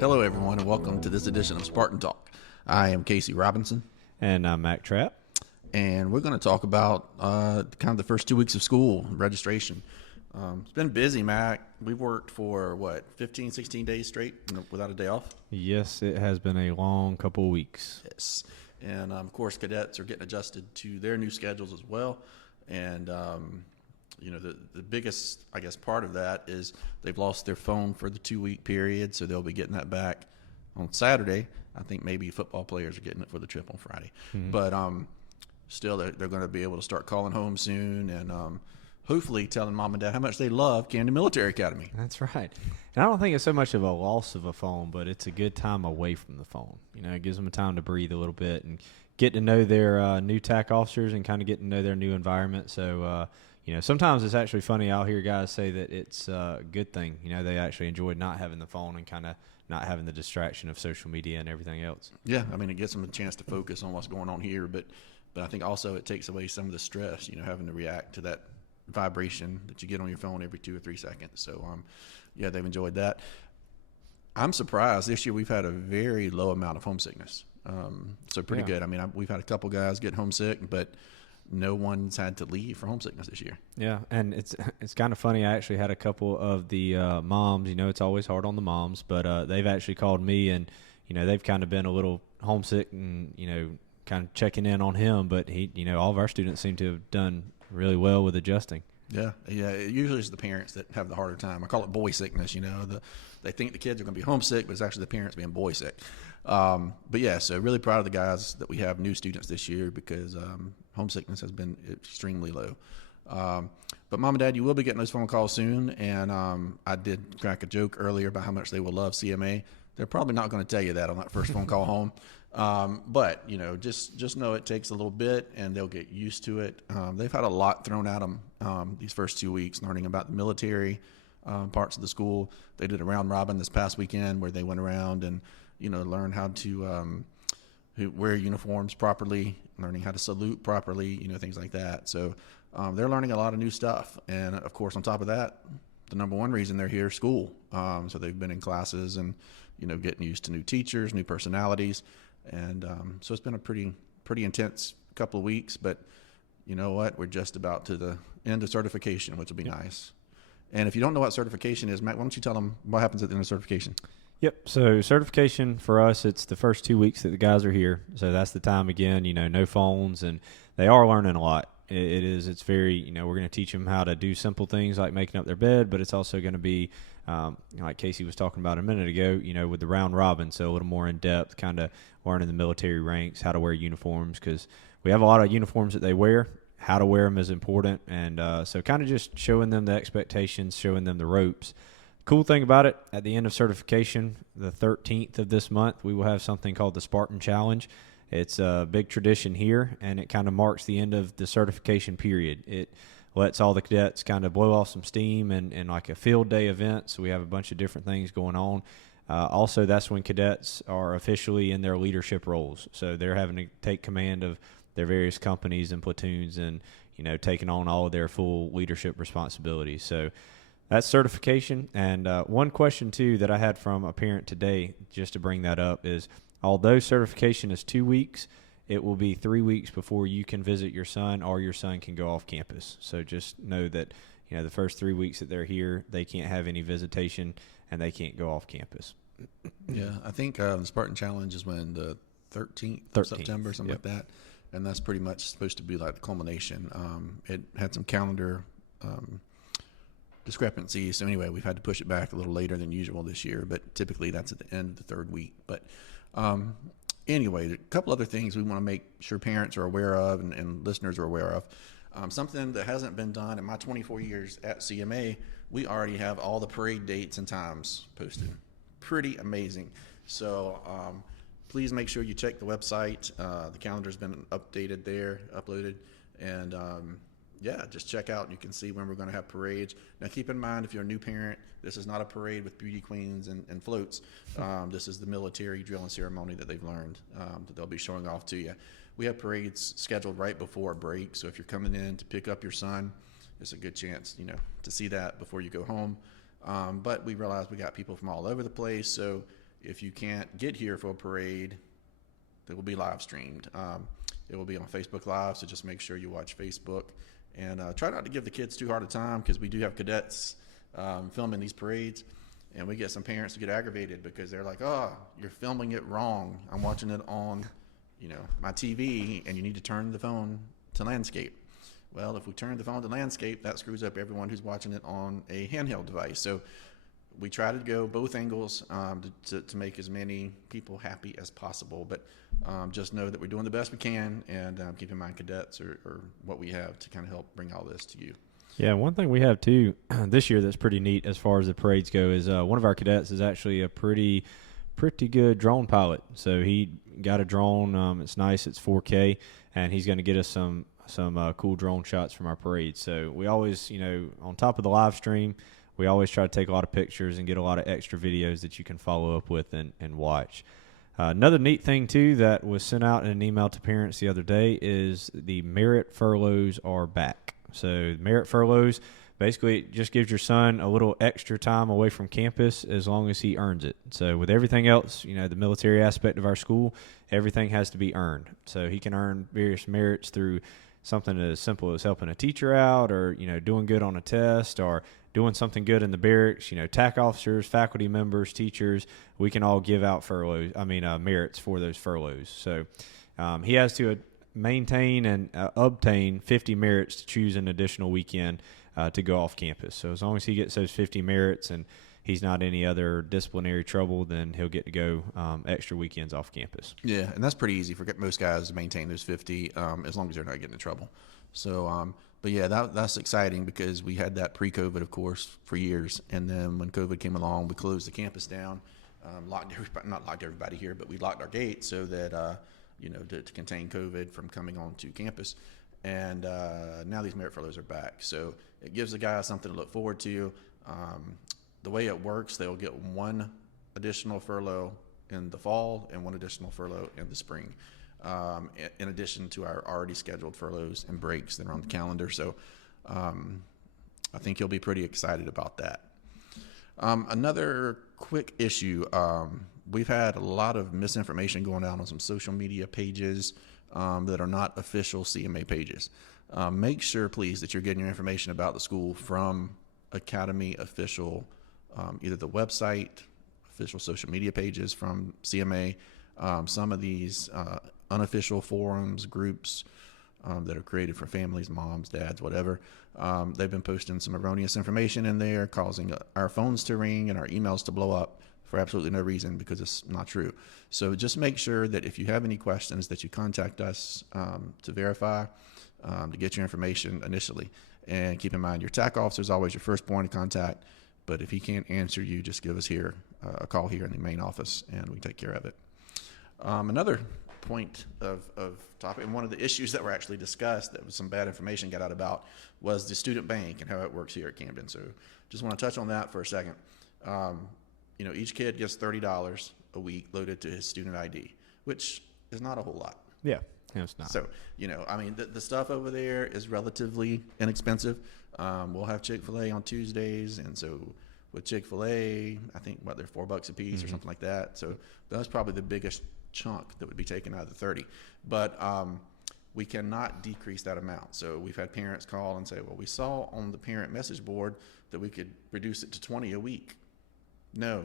Hello, everyone, and welcome to this edition of Spartan Talk. I am Casey Robinson, And I'm Mac Trapp. and we're going to talk about kind of the first 2 weeks of school registration. It's been busy, Mac. We've worked for, 15, 16 days straight without a day off? Yes, it has been a long couple of weeks. Yes. And, of course, cadets are getting adjusted to their new schedules as well. And, the biggest, I guess, part of that is they've lost their phone for the 2-week period, so they'll be getting that back on Saturday. I think maybe football players are getting it for the trip on Friday. Mm-hmm. But still, they're going to be able to start calling home soon and hopefully telling mom and dad how much they love Camden Military Academy. That's right. And I don't think it's so much of a loss of a phone, but it's a good time away from the phone. It gives them a time to breathe a little bit and get to know their new TAC officers and kind of get to know their new environment. So, sometimes it's actually funny. I'll hear guys say that it's a good thing. They actually enjoyed not having the phone and kind of not having the distraction of social media and everything else. Yeah, I mean, it gives them a chance to focus on what's going on here, but I think also it takes away some of the stress, having to react to that vibration that you get on your phone every 2 or 3 seconds. So, they've enjoyed that. I'm surprised this year we've had a very low amount of homesickness. So pretty good. I mean, we've had a couple guys get homesick, but no one's had to leave for homesickness this year. Yeah, and it's kind of funny. I actually had a couple of the moms. It's always hard on the moms, but they've actually called me, and they've kind of been a little homesick, and kind of checking in on him. But he, all of our students seem to have done really well with adjusting. Yeah. It usually is the parents that have the harder time. I call it boy sickness. They think the kids are going to be homesick, but it's actually the parents being boy sick. So really proud of the guys that we have new students this year because homesickness has been extremely low. But Mom and Dad, you will be getting those phone calls soon. And I did crack a joke earlier about how much they will love CMA. They're probably not going to tell you that on that first phone call home. But just know it takes a little bit and they'll get used to it. They've had a lot thrown at them these first 2 weeks, learning about the military parts of the school. They did a round robin this past weekend where they went around and, learn how to wear uniforms properly, learning how to salute properly, things like that. So they're learning a lot of new stuff. And, of course, on top of that, the number one reason they're here is school. So they've been in classes and, getting used to new teachers, new personalities. And so it's been a pretty intense couple of weeks. But you know what? We're just about to the end of certification, which will be nice. And if you don't know what certification is, Matt, why don't you tell them what happens at the end of certification? Yep. So certification for us, it's the first 2 weeks that the guys are here. So that's the time again, no phones, and they are learning a lot. It's very, we're going to teach them how to do simple things like making up their bed, but it's also going to be, like Casey was talking about a minute ago, with the round robin. So a little more in depth, kind of learning the military ranks, how to wear uniforms, because we have a lot of uniforms that they wear. How to wear them is important. And so kind of just showing them the expectations, showing them the ropes. Cool thing about it, at the end of certification, the 13th of this month, we will have something called the Spartan Challenge. It's a big tradition here, and it kind of marks the end of the certification period. It lets all the cadets kind of blow off some steam and like a field day event, so we have a bunch of different things going on. Also, that's when cadets are officially in their leadership roles, so they're having to take command of their various companies and platoons and, taking on all of their full leadership responsibilities. So that's certification. And one question, too, that I had from a parent today, just to bring that up, is although certification is 2 weeks, it will be 3 weeks before you can visit your son or your son can go off campus. So just know that, the first 3 weeks that they're here, they can't have any visitation and they can't go off campus. Yeah, I think the Spartan Challenge is when the 13th of September, something like that. And that's pretty much supposed to be like the culmination. It had some calendar discrepancies. So anyway, we've had to push it back a little later than usual this year, but typically that's at the end of the third week. But anyway, a couple other things we want to make sure parents are aware of and listeners are aware of. Something that hasn't been done in my 24 years at CMA, we already have all the parade dates and times posted. Pretty amazing. So please make sure you check the website. The calendar's been updated there, uploaded, and just check out. You can see when we're going to have parades. Now, keep in mind, if you're a new parent, this is not a parade with beauty queens and floats. This is the military drill and ceremony that they've learned that they'll be showing off to you. We have parades scheduled right before a break, so if you're coming in to pick up your son, it's a good chance, to see that before you go home. But we realize we got people from all over the place, so if you can't get here for a parade, it will be live streamed. It will be on Facebook Live, so just make sure you watch Facebook. And try not to give the kids too hard a time, because we do have cadets filming these parades. And we get some parents who get aggravated because they're like, oh, you're filming it wrong. I'm watching it on, my TV, and you need to turn the phone to landscape. Well, if we turn the phone to landscape, that screws up everyone who's watching it on a handheld device. So we try to go both angles to make as many people happy as possible. But just know that we're doing the best we can, and keep in mind cadets or what we have to kind of help bring all this to you. Yeah, one thing we have too this year that's pretty neat as far as the parades go is one of our cadets is actually a pretty good drone pilot. So he got a drone. It's nice. It's 4K, and he's going to get us some cool drone shots from our parades. So we always, on top of the live stream, we always try to take a lot of pictures and get a lot of extra videos that you can follow up with and watch. Another neat thing, too, that was sent out in an email to parents the other day is the merit furloughs are back. So merit furloughs, basically it just gives your son a little extra time away from campus as long as he earns it. So with everything else, the military aspect of our school, everything has to be earned. So he can earn various merits through something as simple as helping a teacher out, or doing good on a test, or doing something good in the barracks. TAC officers, faculty members, teachers, we can all give out merits for those furloughs. So he has to maintain and obtain 50 merits to choose an additional weekend to go off campus. So as long as he gets those 50 merits and he's not any other disciplinary trouble, then he'll get to go extra weekends off campus. Yeah, and that's pretty easy for most guys to maintain those 50 as long as they're not getting in trouble. So, but yeah, that's exciting, because we had that pre-COVID, of course, for years. And then when COVID came along, we closed the campus down, not locked everybody here, but we locked our gates so that, to contain COVID from coming onto campus. And now these merit furloughs are back. So it gives the guys something to look forward to. The way it works, they'll get one additional furlough in the fall and one additional furlough in the spring, in addition to our already scheduled furloughs and breaks that are on the calendar. So I think you'll be pretty excited about that. Another quick issue, we've had a lot of misinformation going out on some social media pages that are not official CMA pages. Make sure, please, that you're getting your information about the school from Academy official, either the website, official social media pages from CMA, some of these unofficial forums, groups that are created for families, moms, dads, whatever. They've been posting some erroneous information in there, causing our phones to ring and our emails to blow up for absolutely no reason, because it's not true. So just make sure that if you have any questions that you contact us to verify, to get your information initially. And keep in mind, your TAC officer is always your first point of contact. But if he can't answer you, just give us a call here in the main office, and we take care of it. Another point of topic, and one of the issues that were actually discussed that was some bad information got out about, was the student bank and how it works here at Camden. So just want to touch on that for a second. Each kid gets $30 a week loaded to his student ID, which is not a whole lot. Yeah, it's not. So, the stuff over there is relatively inexpensive. We'll have Chick-fil-A on Tuesdays, and so with Chick-fil-A, I think they're $4 a piece or something like that. So that's probably the biggest chunk that would be taken out of the 30. But we cannot decrease that amount. So we've had parents call and say, well, we saw on the parent message board that we could reduce it to 20 a week. No.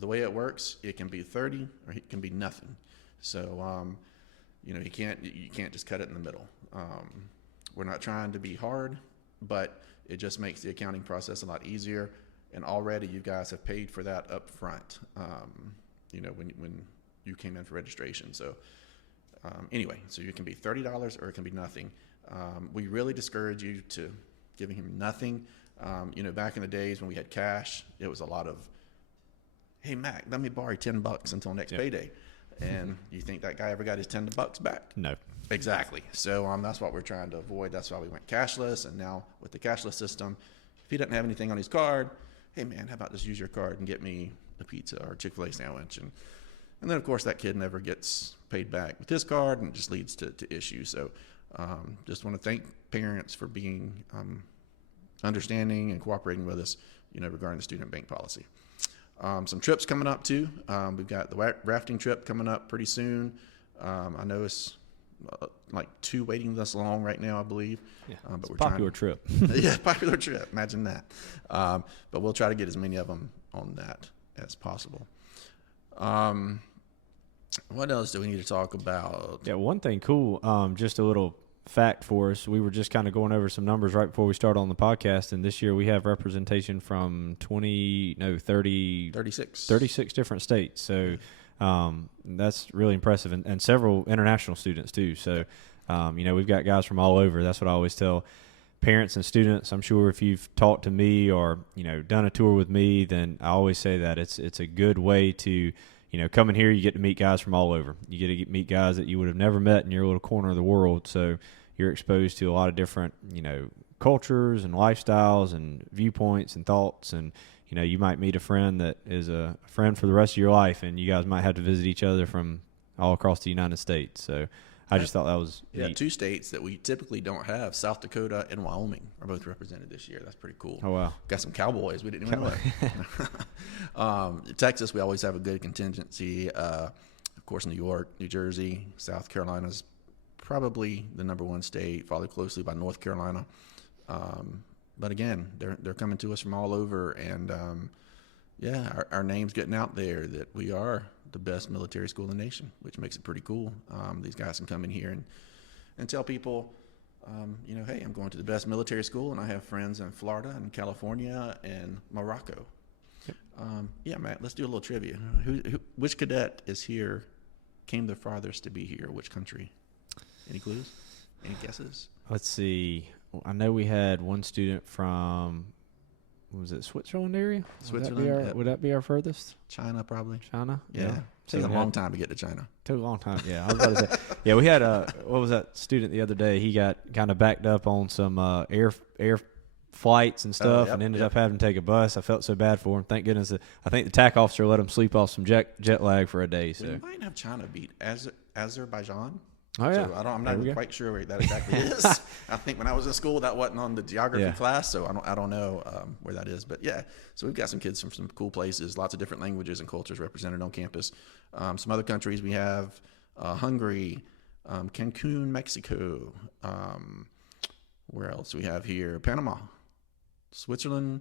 The way it works, it can be 30 or it can be nothing. So, you can't just cut it in the middle. We're not trying to be hard, but it just makes the accounting process a lot easier. And already you guys have paid for that up front, when you came in for registration. So anyway, so you can be $30 or it can be nothing. We really discourage you to giving him nothing. Back in the days when we had cash, it was a lot of, hey, Mac, let me borrow $10 until next payday. And you think that guy ever got his $10 back? No. Exactly. So that's what we're trying to avoid. That's why we went cashless. And now with the cashless system, if he doesn't have anything on his card, hey, man, how about just use your card and get me a pizza or a Chick-fil-A sandwich? And then, of course, that kid never gets paid back with his card, and it just leads to issues. So just want to thank parents for being understanding and cooperating with us, regarding the student bank policy. Some trips coming up too. We've got the rafting trip coming up pretty soon. I know it's like 2 waiting this long right now, I believe. Yeah, but we're popular trip. Yeah, popular trip. Imagine that. But we'll try to get as many of them on that as possible. What else do we need to talk about? Yeah, one thing cool, just a little fact for us. We were just kind of going over some numbers right before we started on the podcast, and this year we have representation from 36 different states. So that's really impressive, and several international students too. So, we've got guys from all over. That's what I always tell parents and students. I'm sure if you've talked to me or, done a tour with me, then I always say that it's a good way to, coming here, you get to meet guys from all over. You get to meet guys that you would have never met in your little corner of the world. So you're exposed to a lot of different, cultures and lifestyles and viewpoints and thoughts. And, you might meet a friend that is a friend for the rest of your life, and you guys might have to visit each other from all across the United States. So I just thought that was neat. 2 states that we typically don't have, South Dakota and Wyoming, are both represented this year. That's pretty cool. Oh, wow. Got some Cowboys. We didn't even know. Texas, we always have a good contingency. Of course, New York, New Jersey, South Carolina's probably the number 1 state, followed closely by North Carolina. But again, they're coming to us from all over, and our name's getting out there that we are the best military school in the nation, which makes it pretty cool. These guys can come in here and tell people, hey, I'm going to the best military school, and I have friends in Florida and California and Morocco. Yep. Matt, let's do a little trivia. Which cadet came the farthest to be here? Which country? Any clues? Any guesses? Let's see. I know we had one student from, was it Switzerland area? Switzerland. Would that be our furthest? China, probably. China? Yeah. Takes a long time to get to China. Took a long time, yeah. I was about to say. Yeah, we had what was that student the other day? He got kind of backed up on some air flights and stuff, and ended up having to take a bus. I felt so bad for him. Thank goodness. I think the TAC officer let him sleep off some jet lag for a day. So we might have China beat Azerbaijan. Oh, yeah. So I'm not even quite sure where that exactly is. I think when I was in school, that wasn't on the geography class, so I don't know where that is. But yeah, so we've got some kids from some cool places, lots of different languages and cultures represented on campus. Some other countries we have Hungary, Cancun, Mexico. Where else do we have here? Panama, Switzerland,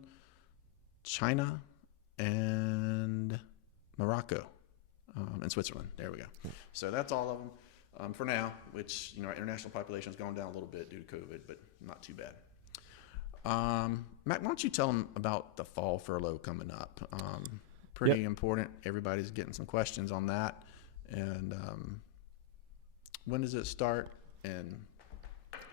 China, and Morocco, and Switzerland. There we go. So that's all of them. For now, which, our international population has gone down a little bit due to COVID, but not too bad. Matt, why don't you tell them about the fall furlough coming up? Pretty important. Everybody's getting some questions on that. And when does it start, and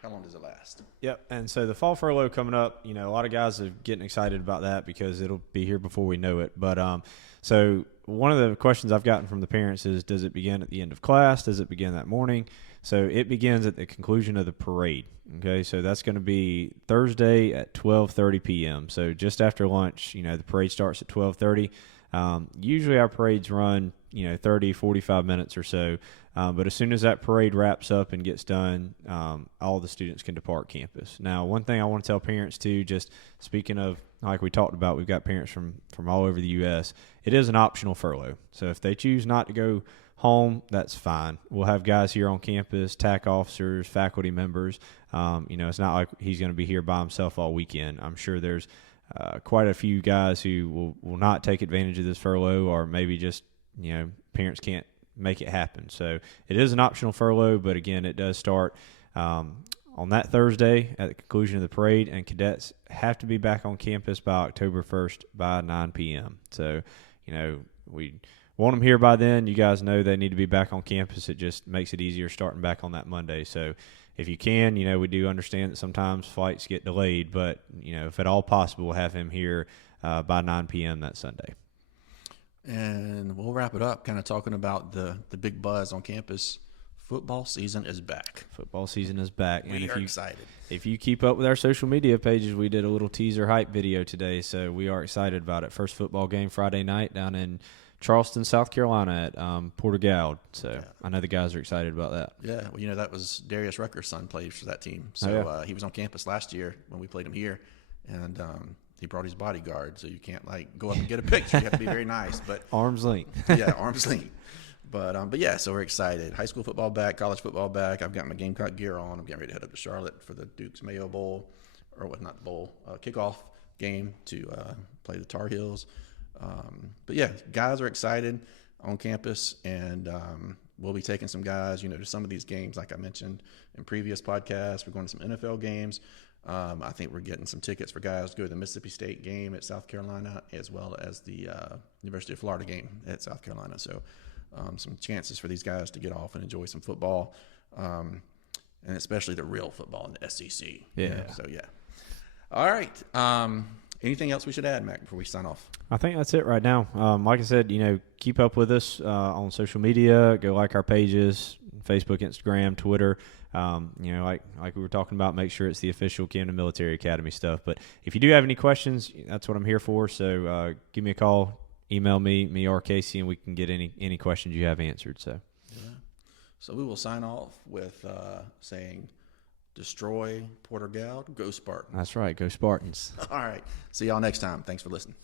how long does it last? Yep. And so the fall furlough coming up, a lot of guys are getting excited about that because it'll be here before we know it. But so one of the questions I've gotten from the parents is, does it begin at the end of class? Does it begin that morning? So it begins at the conclusion of the parade. Okay, so that's going to be Thursday at 12:30 p.m. So just after lunch, the parade starts at 12:30. Usually our parades run, 30, 45 minutes or so. But as soon as that parade wraps up and gets done, all the students can depart campus. Now, one thing I want to tell parents too, just speaking of, like we talked about, we've got parents from all over the U.S. It is an optional furlough. So if they choose not to go home, that's fine. We'll have guys here on campus, TAC officers, faculty members. It's not like he's going to be here by himself all weekend. I'm sure there's quite a few guys who will not take advantage of this furlough, or maybe just, parents can't make it happen. So it is an optional furlough, but again, it does start on that Thursday at the conclusion of the parade, and cadets have to be back on campus by October 1st by 9 p.m. So, we want them here by then. You guys know they need to be back on campus. It just makes it easier starting back on that Monday. So if you can, we do understand that sometimes flights get delayed, but, if at all possible, have him here by 9 p.m. that Sunday. And we'll wrap it up kind of talking about the big buzz on campus. Football season is back. Football season is back. We are excited. If you keep up with our social media pages, we did a little teaser hype video today, so we are excited about it. First football game Friday night down in Charleston, South Carolina at Porter-Gaud. So I know the guys are excited about that. Yeah, well, that was Darius Rucker's son plays for that team. So he was on campus last year when we played him here, and he brought his bodyguard, so you can't like go up and get a picture. You have to be very nice, but Arm's length. yeah, arm's length. But yeah, so we're excited. High school football back, college football back. I've got my Gamecock gear on. I'm getting ready to head up to Charlotte for the Duke's Mayo Bowl, or what? Not the bowl, kickoff game to play the Tar Heels. But yeah, guys are excited on campus, and we'll be taking some guys, to some of these games, like I mentioned in previous podcasts. We're going to some NFL games. I think we're getting some tickets for guys to go to the Mississippi State game at South Carolina, as well as the University of Florida game at South Carolina. So some chances for these guys to get off and enjoy some football, and especially the real football in the SEC. Yeah. So, yeah. All right. Anything else we should add, Mac, before we sign off? I think that's it right now. Like I said, keep up with us on social media. Go like our pages, Facebook, Instagram, Twitter. Like we were talking about, make sure it's the official Camden Military Academy stuff. But if you do have any questions, that's what I'm here for. So give me a call, email me or Casey, and we can get any questions you have answered. So, yeah. So we will sign off with saying, destroy Porter Gowd, go Spartans. That's right, go Spartans. All right. See y'all next time. Thanks for listening.